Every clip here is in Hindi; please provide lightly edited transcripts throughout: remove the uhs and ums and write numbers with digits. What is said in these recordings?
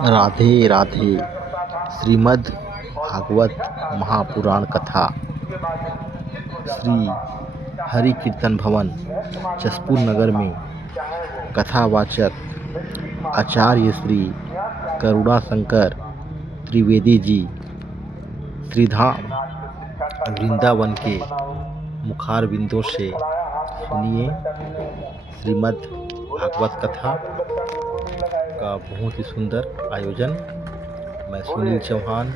राधे राधे। श्रीमद् भागवत महापुराण कथा श्री हरि कीर्तन भवन जसपुर नगर में कथावाचक आचार्य श्री करुणा शंकर त्रिवेदी जी श्रीधाम वृंदावन के मुखार बिंदों से सुनिए श्रीमद् भागवत कथा का बहुत ही सुंदर आयोजन। मैं सुनील चौहान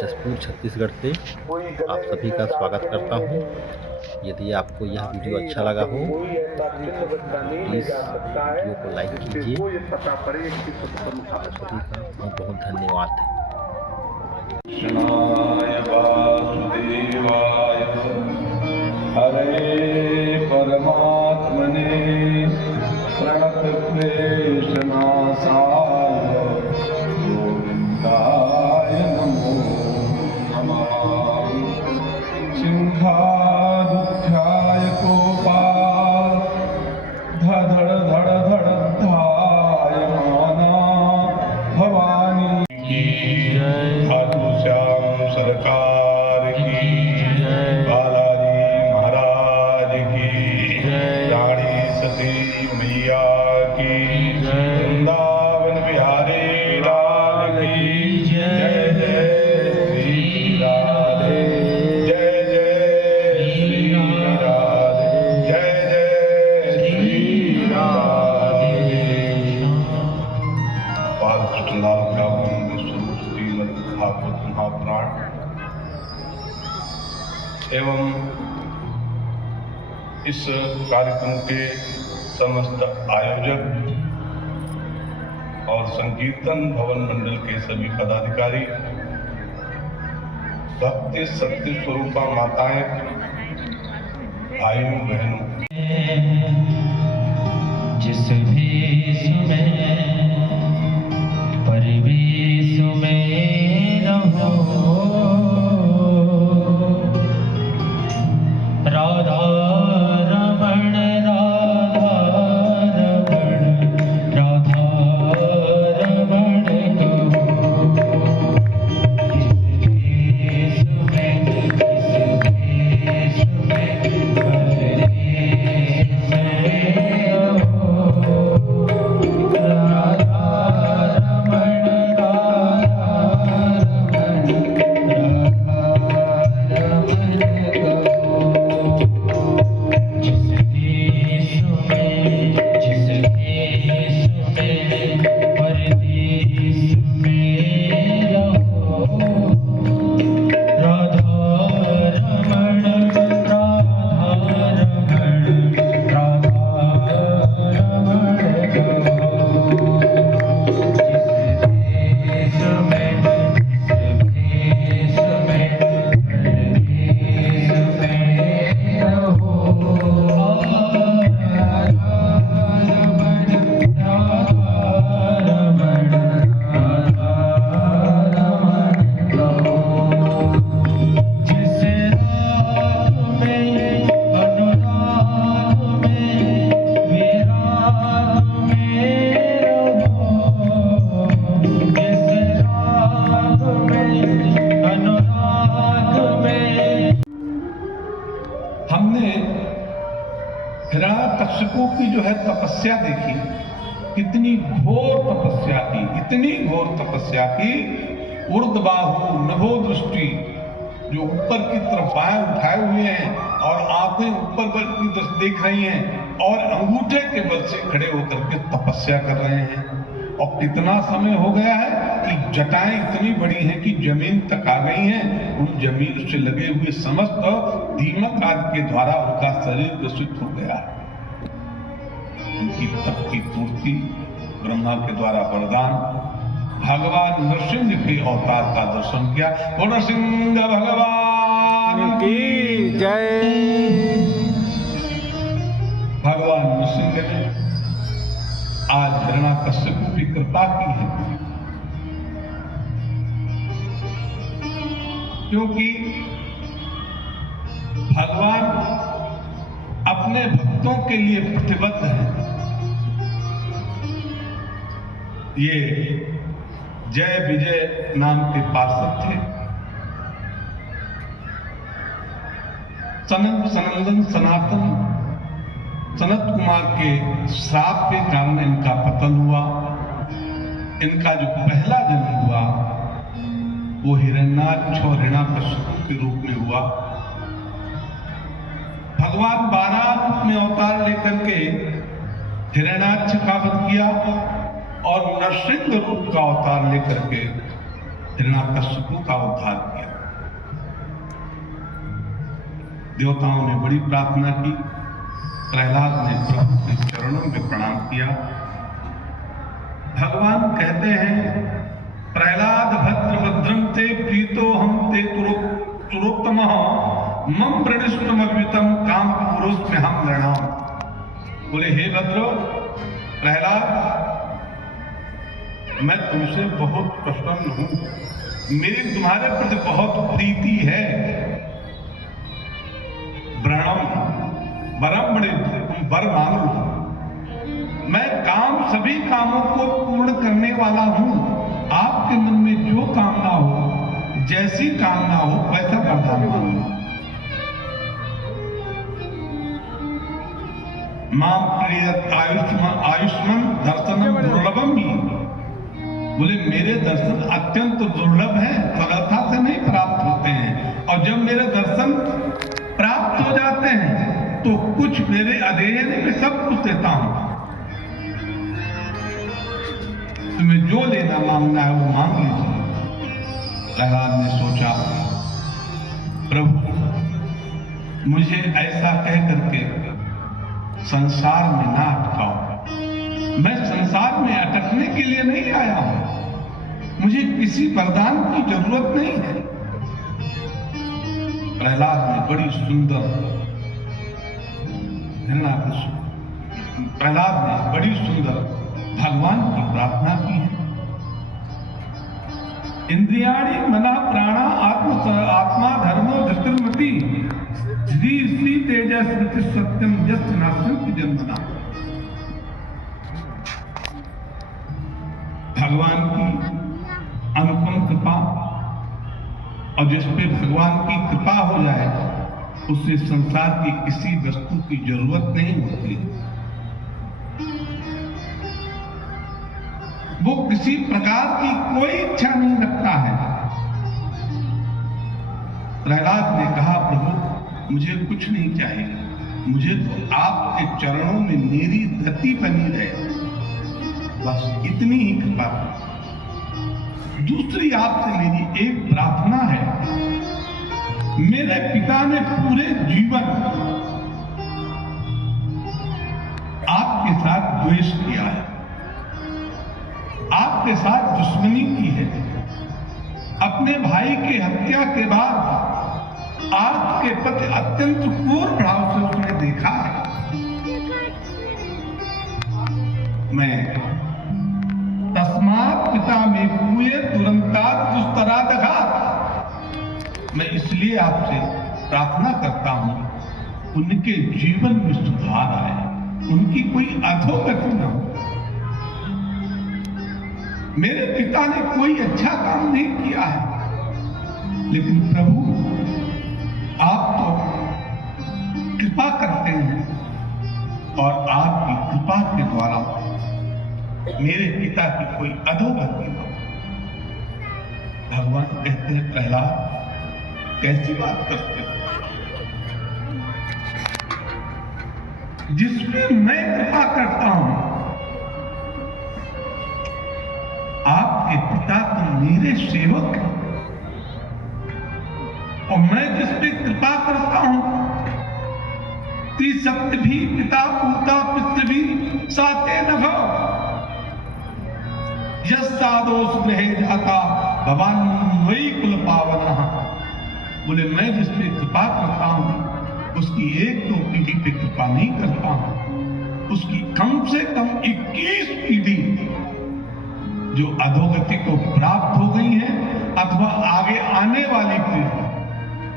जसपुर छत्तीसगढ़ से आप सभी का स्वागत करता हूं। यदि आपको यह वीडियो अच्छा लगा हो तो प्लीज़ वीडियो को लाइक कीजिए। आप सभी का बहुत बहुत धन्यवाद। हरे परमात्मने प्रणतक्लेशनाशाय गोविन्दाय नमो नमः। सिंहादुख्याय गोपाल धड़ धड़ धड़ धायमाना भवानी की जय। खाटू श्याम सरकार की जय। बालाजी महाराज की जय। रानी सती मैया की जय। वृंदावन बिहारी लाल की जय। जय श्री राधे जय जय श्री राधे जय जय श्री राधे। बालकृष्णलाल व्यापन स्वरूप श्रीमद् भागवत महापुराण एवं इस कार्यक्रम के समस्त आयोजक और संकीर्तन भवन मंडल के सभी पदाधिकारी, भक्ति सत्य स्वरूपा माताएं, भाइयों बहनों, जिस भेष में परिवेश में रहो, राधा रमण राधा रमण राधा रमण कहो। जिस भेष में परिवेश में रहो, राधा रमण राधा रमण कहो। जिस देश में परदेश में रहो, राधा रमण राधा रमण राधा रमण कहो। जिस देश में परदेश में रहो, हमने हिरण्यकश्यपु की जो है तपस्या देखी, कितनी घोर तपस्या की, इतनी घोर तपस्या की। ऊर्ध्वबाहु नभो दृष्टि, जो ऊपर की तरफ बाएं उठाए हुए हैं और आंखें ऊपर बल की तरफ देख रही हैं और अंगूठे के बल से खड़े होकर के तपस्या कर रहे हैं। और कितना समय हो गया है कि जटाएं इतनी बड़ी हैं कि जमीन तक आ गई हैं। उन जमीन से लगे हुए समस्त दीमक आदि के द्वारा उनका शरीर दूषित हो गया है। उनकी तप की पूर्ति ब्रह्मा के द्वारा वरदान, भगवान नृसिंह के अवतार का दर्शन किया। वो नृसिंह भगवान की जय। भगवान नृसिंह ने आज हिरण्यकश्यपु की कृपा की है, क्योंकि भगवान अपने भक्तों के लिए प्रतिबद्ध है। ये जय विजय नाम के पार्षद थे। सनंदन सनातन सनत कुमार के श्राप के कारण इनका पतन हुआ। इनका जो पहला जन्म हुआ वो हिरण्याक्ष और हिरण्यकशिपु के रूप में हुआ। भगवान 12 रूप में अवतार लेकर के हिरण्याक्ष का वध किया और नरसिंह रूप का अवतार लेकर के हिरण्यकशिपु का उद्धार किया। देवताओं ने बड़ी प्रार्थना की। प्रहलाद ने प्रभु के चरणों में प्रणाम किया। भगवान कहते हैं, प्रहलाद भद्र भद्रम ते प्रीतो हम ते तुरोत्तम मम प्रणिष्टम अव्युतम काम पुरुष में हम लड़ाम। बोले हे भद्र प्रहलाद, मैं तुमसे बहुत प्रसन्न हूं, मेरी तुम्हारे प्रति बहुत प्रीति है। वरम बड़े तुम वर मांगो। मैं सभी कामों को पूर्ण करने वाला हूं। आपके मन में जो कामना हो, जैसी कामना हो, वैसा वरदान मांगो। मां प्रियत आयुष्मान दर्शनम दुर्लभम ही। बोले मेरे दर्शन अत्यंत दुर्लभ हैं, सरलता से नहीं प्राप्त होते हैं। और जब मेरे दर्शन प्राप्त हो जाते हैं तो कुछ मेरे अधीन में सब कुछ देता हूं। तुम्हें जो लेना मांगना है वो मांग लीजिए। प्रहलाद ने सोचा, प्रभु मुझे ऐसा कह करके संसार में ना अटकाओ। मैं संसार में अटकने के लिए नहीं आया हूं। मुझे किसी वरदान की जरूरत नहीं है। प्रहलाद ने बड़ी सुंदर प्रहलाद ने बड़ी सुंदर भगवान की प्रार्थना की है। इंद्रियाणि मना प्राणा आत्मा धर्मो धृतिर्मति श्री श्री तेजस स्मृति सत्यम जस्ट नास्ति जन्मना। भगवान की अनुपम कृपा, और जिस पे भगवान की कृपा हो जाए उससे संसार की किसी वस्तु की जरूरत नहीं होती। वो किसी प्रकार की कोई इच्छा नहीं रखता है। प्रहलाद ने कहा, प्रभु मुझे कुछ नहीं चाहिए, मुझे तो आपके चरणों में मेरी धरती बनी रहे, बस इतनी ही कृपा। दूसरी आपसे मेरी एक प्रार्थना है। मेरे पिता ने पूरे जीवन आपके साथ द्वेष किया है, आपके साथ दुश्मनी की है। अपने भाई की हत्या के बाद आपके प्रति अत्यंत क्रूर भाव से उसने देखा है। मैं तस्मात् पिता में पूये तुरंतात दुस्तरादघात। मैं इसलिए आपसे प्रार्थना करता हूं, उनके जीवन में सुधार आए, उनकी कोई अधोगति न हो। मेरे पिता ने कोई अच्छा काम नहीं किया है, लेकिन प्रभु आप तो कृपा करते हैं और आपकी कृपा के द्वारा मेरे पिता की कोई अधोगति न हो। भगवान कहते हैं, प्रहलाद कैसी बात करते हो? जिसमें मैं कृपा करता हूं, आपके पिता तो मेरे सेवक हैं, और मैं जिस पे कृपा करता हूं, त्रिसप्त भी पिता पूता पितृ भी साते नभ यस्सादोष गृहे जाता भवान वही कुल पावना। बोले मैं जिस पे कृपा करता हूं उसकी एक दो पीढ़ी पे कृपा नहीं करता हूं, उसकी कम से कम 21 पीढ़ी जो अधोगति को प्राप्त हो गई है अथवा आगे आने वाली पीढ़ी,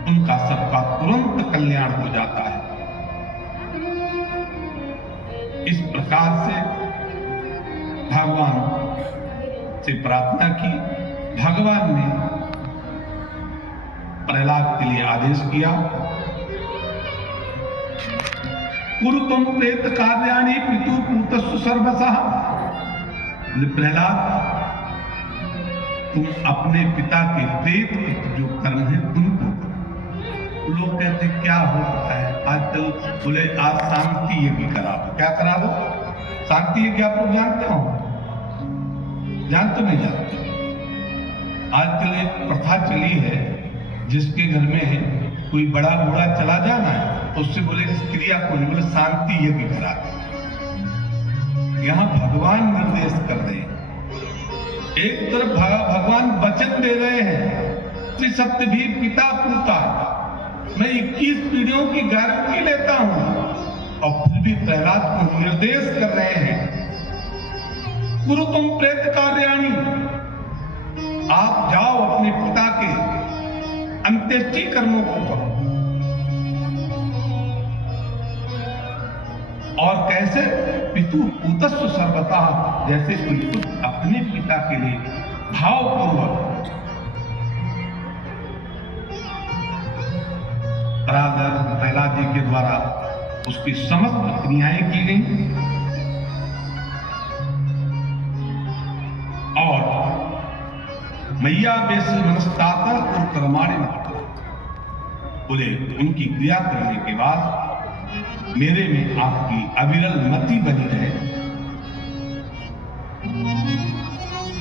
उनका सबका तुरंत कल्याण हो जाता है। इस प्रकार से भगवान से प्रार्थना की। भगवान ने प्रहलाद के लिए आदेश किया, कुरुतम प्रेत कार्याणि पितु पूतस्सु सर्वसः। प्रहलाद, तुम अपने पिता के प्रेत जो कर्म है उनको। लोग कहते क्या होता है आजकल, बोले आज शांति यज्ञ करा दो। क्या करा दो? शांति यज्ञ आप लोग जानते हो? जानते नहीं जानते? आजकल एक प्रथा चली है, जिसके घर में कोई बड़ा बूढ़ा चला जाना है तो उससे बोले इस क्रिया को नहीं, बोले शांति यज्ञ करा दो। यहां भगवान निर्देश कर रहे हैं। एक तरफ भगवान वचन दे रहे हैं, त्रिसप्त भी पिता पूता, मैं 21 पीढ़ियों की गारंटी लेता हूं, और फिर भी प्रहलाद को निर्देश कर रहे हैं, कुरुतम प्रेत कार्याणि, आप जाओ अपने पिता के अंत्येष्टि कर्मों को करो। और कैसे? पितु पूतस्सु सर्वतः, जैसे कोई पुत्र अपने पिता के लिए भावपूर्वक प्रहलाद जी के द्वारा उसकी समस्त क्रियाएं की गई। और मैया बेस मनस्तात और कर्माणि बोले, उनकी क्रिया करने के बाद मेरे में आपकी अविरल मति बनी रहे।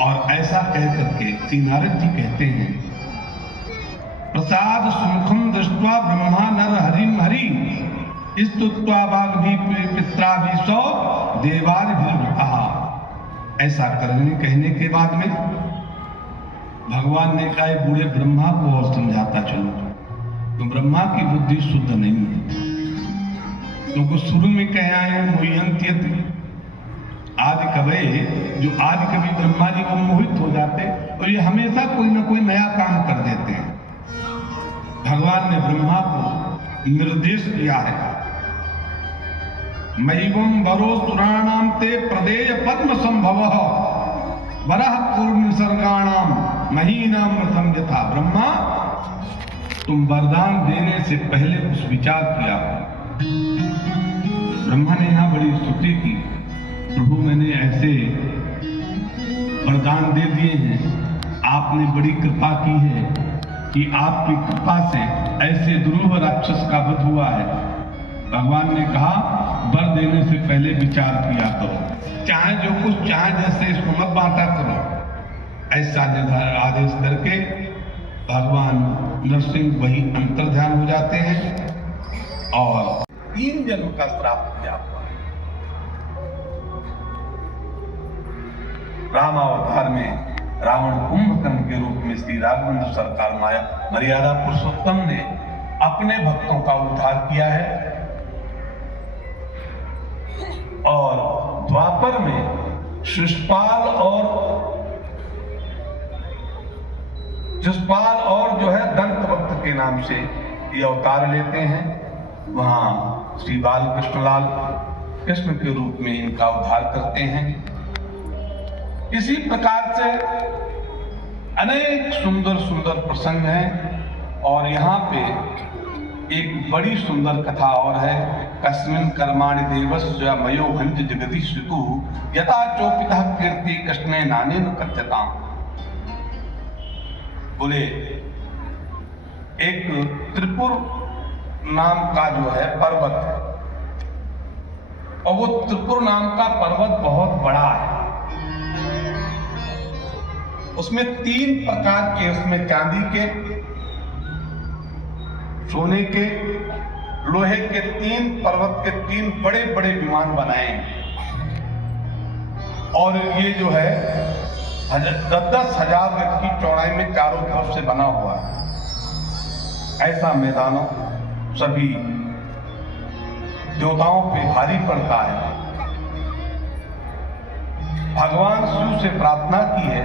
और ऐसा कह करके श्री नारद जी कहते हैं, प्रसाद सुमुखम दृष्ट्वा ब्रह्मा नर हरिम हरि स्तुत्वा बाग भी पित्रा भी सौ देवार भी। ऐसा करने कहने के बाद में भगवान ने कहा, बूढ़े ब्रह्मा को और समझाता चलो, तो ब्रह्मा की बुद्धि शुद्ध नहीं है, क्योंकि शुरू में कह आए मोहयंत्यति आदि कवि, जो आदि कवि ब्रह्मा जी को मोहित हो जाते और ये हमेशा कोई ना कोई नया काम कर देते हैं। भगवान ने ब्रह्मा को निर्देश दिया है, मैवं वरो सुराणाम ते प्रदेय पद्म संभव वरह पूर्ण सर्गाणाम महीनामृतम यथा। ब्रह्मा, तुम वरदान देने से पहले कुछ विचार किया। ब्रह्मा ने यहां बड़ी स्तुति की, प्रभु मैंने ऐसे वरदान दे दिए हैं, आपने बड़ी कृपा की है कि आपकी कृपा से ऐसे दुर्लभ राक्षस का वध हुआ है। भगवान ने कहा, वर देने से पहले विचार किया करो, चाहे जो कुछ चाहे जैसे इसको मत बांटा करो। ऐसा आदेश करके भगवान नरसिंह वही अंतर ध्यान हो जाते हैं और 3 जन्म का श्राप दिया। रामावतार में रावण कुंभकर्ण के रूप में श्री राघवेंद्र सरकार माया मर्यादा पुरुषोत्तम ने अपने भक्तों का उद्धार किया है। और द्वापर में शिशुपाल और जो है दंतवक्त के नाम से ये अवतार लेते हैं। वहां श्री बाल कृष्णलाल कृष्ण के रूप में इनका उद्धार करते हैं। इसी प्रकार से अनेक सुंदर सुंदर प्रसंग हैं। और यहाँ पे एक बड़ी सुंदर कथा और है, कस्मिन् कर्माणि देवस्य मयो हंज जगति स्वितु यथा चोपितः कीर्ति कृष्णे नानेन कथ्यताम्। बोले, एक त्रिपुर नाम का जो है पर्वत है, और वो त्रिपुर नाम का पर्वत बहुत बड़ा है। उसमें 3 प्रकार के, उसमें चांदी के, सोने के, लोहे के 3 पर्वत के 3 बड़े बड़े विमान बनाए हैं। और ये जो है 10-10 हजार गज की चौड़ाई में चारों तरफ से बना हुआ है। ऐसा मैदानों सभी देवताओं पे भारी पड़ता है। भगवान शिव से प्रार्थना की है,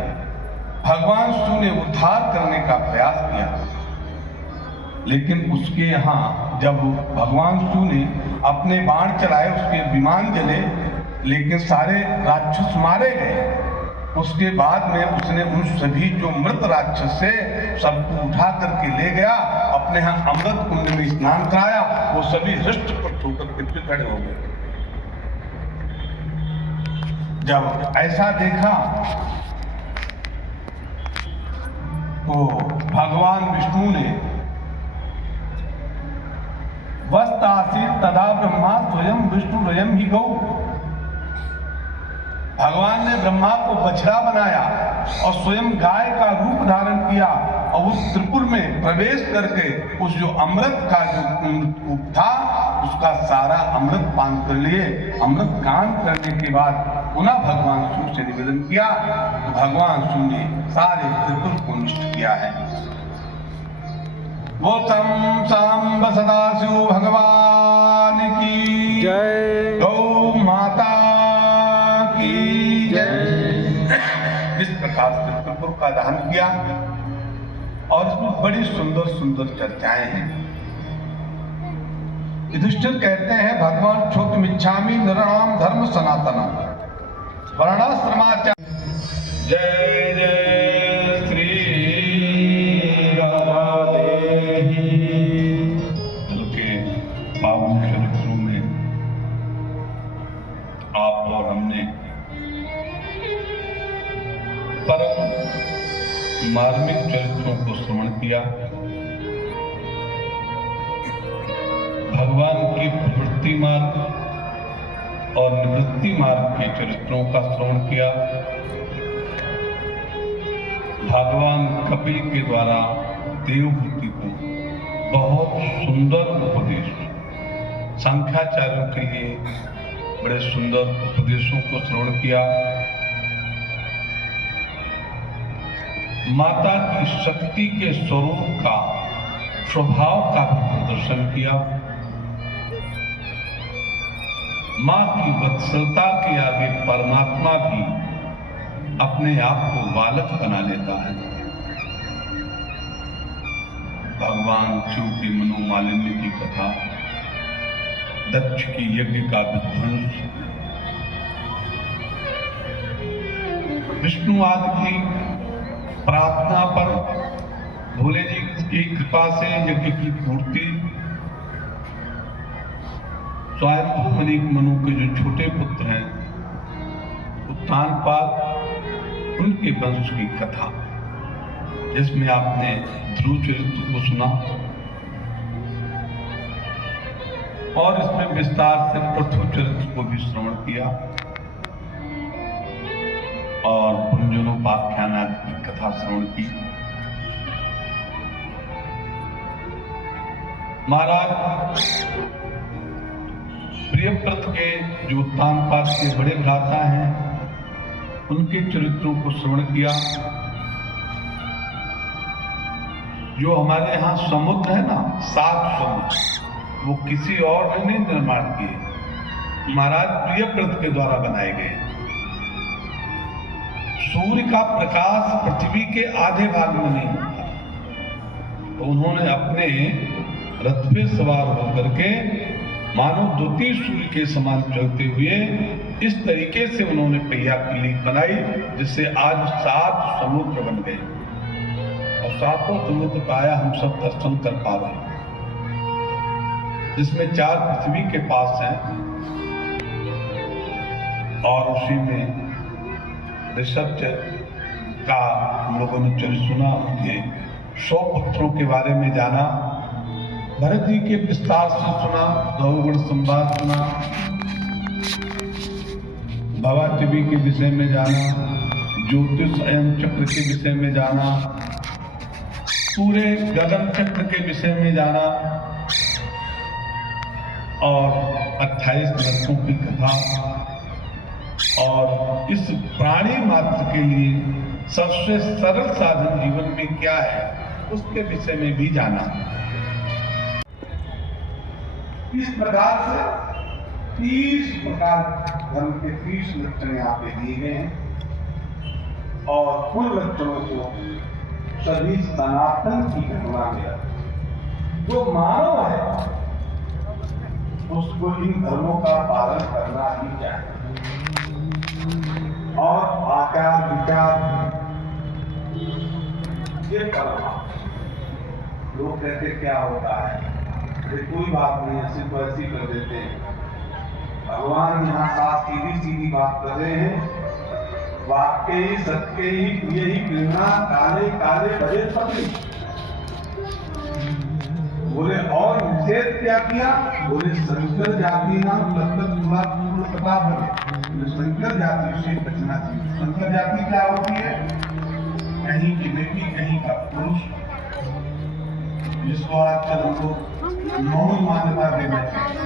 भगवान शिव ने उद्धार करने का प्रयास किया, लेकिन उसके यहाँ जब भगवान शिव ने अपने बाण चलाए, उसके विमान जले, लेकिन सारे राक्षस मारे गए। उसके बाद में उसने उन सभी जो मृत राक्षस से सबको उठा करके ले गया, अपने यहाँ अमृत कुंड में स्नान कराया। वो सभी हृष्ट पुष्ट होकर के फिर खड़े हो गए। जब ऐसा देखा तो भगवान विष्णु ने वस्तासीत तदा ब्रह्मा स्वयं विष्णु रयम ही गौ। भगवान ने ब्रह्मा को बछड़ा बनाया और स्वयं गाय का रूप धारण किया और उस त्रिपुर में प्रवेश करके उस जो अमृत का जो कूप था उसका सारा अमृत पान कर लिए। अमृत पान करने के बाद पुनः भगवान शिव से निवेदन किया तो भगवान शिव ने सारे त्रिपुर को नष्ट किया है। वो तम सांब सदाशिव भगवान की जय। गौ माता की जय। इस प्रकार से त्रिपुर का दहन किया और इसमें बड़ी सुंदर सुंदर चर्चाएं हैं। युधिष्ठिर कहते हैं भगवान क्षोतमिच्छामि नृणाम धर्म सनातनम वर्णाश्रमाचार्य। जय जय श्री राधे। के पावन चरित्रों में आप और हमने परम मार्मिक चरित्रों को श्रवण किया। भगवान की प्रवृत्ति मार्ग और निवृत्ति मार्ग के चरित्रों का श्रवण किया। भगवान कपिल के द्वारा देवहूति को बहुत सुंदर उपदेश, सांख्याचार्यों के लिए बड़े सुंदर उपदेशों को श्रवण किया। माता की शक्ति के स्वरूप का, स्वभाव का भी प्रदर्शन किया। मां की वत्सलता के आगे परमात्मा भी अपने आप को बालक बना लेता है। भगवान शिव के मनोमालिन्य की कथा, दक्ष की यज्ञ का विध्वंस, विष्णु आदि की प्रार्थना पर भोले जी की कृपा से यज्ञ की पूर्ति, स्वयंभू मनु के जो छोटे पुत्र हैं उत्तानपाद, उनके वंश की कथा, जिसमें आपने ध्रुव चरित्र को सुना और इसमें विस्तार से पृथु चरित्र को भी श्रवण किया और पुंजनोपाख्यान आदि की कथा श्रवण की। महाराज प्रियव्रत के जो उत्तानपाद के बड़े भ्राता हैं उनके चरित्रों को श्रवण किया। जो हमारे यहाँ समुद्र है ना, 7 समुद्र, वो किसी और ने नहीं निर्माण किए, महाराज प्रियव्रत के द्वारा बनाए गए। सूर्य का प्रकाश पृथ्वी के आधे भाग में नहीं होता, तो उन्होंने अपने रथ पे सवार होकर के मानो द्वितीय सूर्य के समान चलते हुए इस तरीके से उन्होंने पहिया किली बनाई, जिससे आज 7 समुद्र बन गए और 7 समुद्र पाया हम सब दर्शन कर पा रहे हैं, जिसमें 4 पृथ्वी के पास हैं और उसी में ऋषभ का हम लोगों ने चरित्र सुना, उनके 100 पुत्रों के बारे में जाना, भरत जी के विस्तार से सुना, गौगण संवाद सुना, भवाटवी के विषय में जाना, ज्योतिष अयन चक्र के विषय में जाना, पूरे गगन चक्र के विषय में जाना और 28 ग्रंथों की कथा और इस प्राणी मात्र के लिए सबसे सरल साधन जीवन में क्या है उसके विषय में भी जाना। इस प्रकार से 30 प्रकार धर्म के 30 लक्षण यहाँ पे दिए गए हैं और उन लक्षणों को सभी सनातन की घटना में जो मानव है उसको इन धर्मों का पालन करना ही चाहिए। और आचार विचार ये कर्म। लोग कहते क्या होता है, ये कोई बात नहीं, ऐसे तो ऐसी कर देते हैं। भगवान यहाँ साफ सीधी सीधी बात कर रहे हैं, वाक्य ही सत्य ही प्रिय ही प्रेरणा काले काले बड़े पति। बोले और निषेध क्या किया, बोले शंकर जाति नाम तत्त पूर्ण पता बोले शंकर जाति से बचना चाहिए। शंकर जाति क्या होती है, कहीं की बेटी कहीं का पुरुष, जिसको आजकल हमको मौन मान्यता देना चाहिए।